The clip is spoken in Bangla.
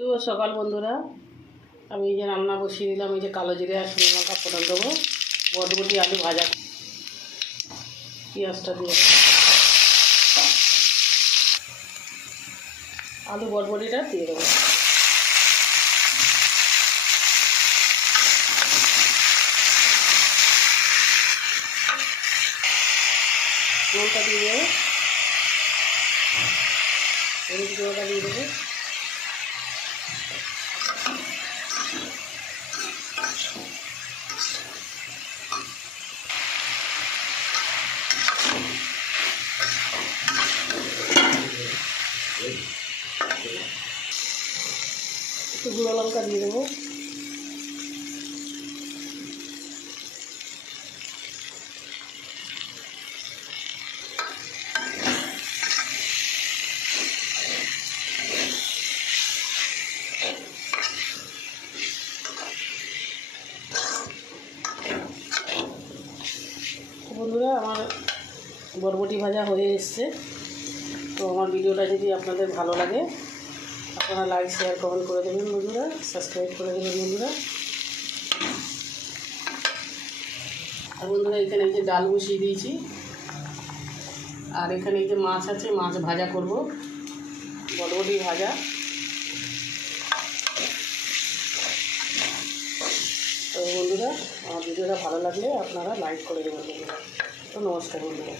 শুভ সকাল বন্ধুরা। আমি এই যে রান্না বসিয়ে দিলাম। এই যে কালো জিরে আর শুকনো লঙ্কা ফোড়ন দেবো, বটবটি আলু ভাজা, পেঁয়াজটা দিয়ে আলু বটবটিটা দিয়ে দেবো। জলটা দিয়ে দেবো, জলটা দিয়ে দেবো। একটু গুঁড়ো লঙ্কা দিয়ে দেবো। বন্ধুরা, আমার বরবটি ভাজা হয়ে এসছে। তো আমার ভিডিওটা যদি আপনাদের ভালো লাগে আপনারা লাইক শেয়ার কমেন্ট করে দেবেন বন্ধুরা, সাবস্ক্রাইব করে দেবেন বন্ধুরা। আর বন্ধুরা, এখানে এই যে ডাল বসিয়ে দিয়েছি, আর এখানে এই যে মাছ আছে, মাছ ভাজা করব, বরবটি ভাজা। তো বন্ধুরা, আমার ভিডিওটা ভালো লাগলে আপনারা লাইক করে দেবেন বন্ধুরা। তো নমস্কার বন্ধুরা।